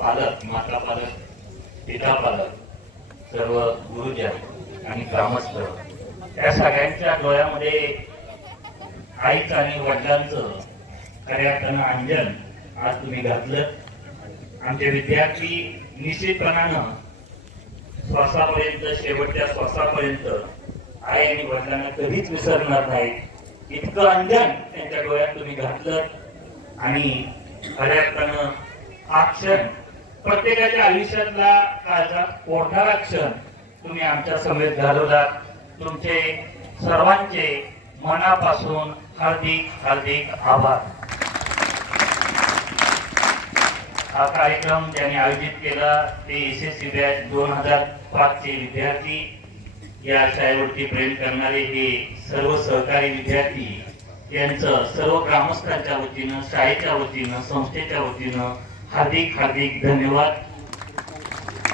पालक, माता पालक, पिता पालक, सर्व गुरुजन आणि ग्रामस्थ या सगळ्यांच्या डोळ्यामध्ये आईचं आणि वडिलांचं खऱ्या अर्थानं अंजन आज तुम्ही घातलं. आमचे विद्यार्थी निश्चितपणानं श्वासापर्यंत, शेवटच्या श्वासापर्यंत आई आणि वडिलांना कधीच विसरणार नाही. इतकं अंजन त्यांच्या डोळ्यात तुम्ही घातलं आणि खऱ्या अर्थानं हा क्षण प्रत्येकाच्या आयुष्यातला काळजा ओढणारा क्षण तुम्ही आमच्या समेत घालवला. तुमचे सर्वांचे मनापासून हार्दिक हार्दिक आभार. हा कार्यक्रम ज्यांनी आयोजित केला ते एसएससी बॅच 2005 चे विद्यार्थी, या शाळेवरती प्रेम करणारे हे सर्व सहकारी विद्यार्थी यांचं सर्व ग्रामस्थांच्या वतीनं, शाळेच्या वतीनं, संस्थेच्या वतीनं हार्दिक हार्दिक धन्यवाद.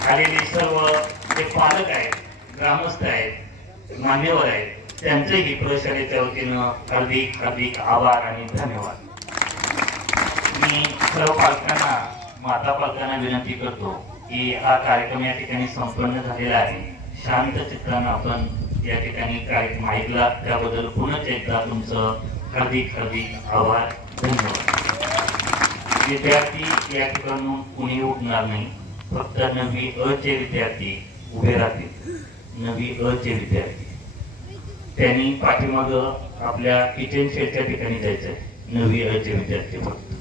आलेले सर्व जे पालक आहेत, ग्रामस्थ आहेत, मान्यवर आहेत, त्यांचेही प्रशालेच्या वतीनं हार्दिक हार्दिक आभार आणि धन्यवाद. मी सर्व पालकांना, माता पालकांना विनंती करतो की हा कार्यक्रम या ठिकाणी संपन्न झालेला आहे. शांत चित्तानं आपण या ठिकाणी कार्यक्रम ऐकला त्याबद्दल पुन्हा एकदा तुमचं हार्दिक हार्दिक आभार, धन्यवाद. विद्यार्थी या ठिकाणून कुणी उठणार नाही, फक्त 9वी अ चे विद्यार्थी उभे राहतील. 9वी अ चे विद्यार्थी त्यांनी पाठीमागं आपल्या किचन शेडच्या ठिकाणी जायचंय. 9वी अ चे विद्यार्थी फक्त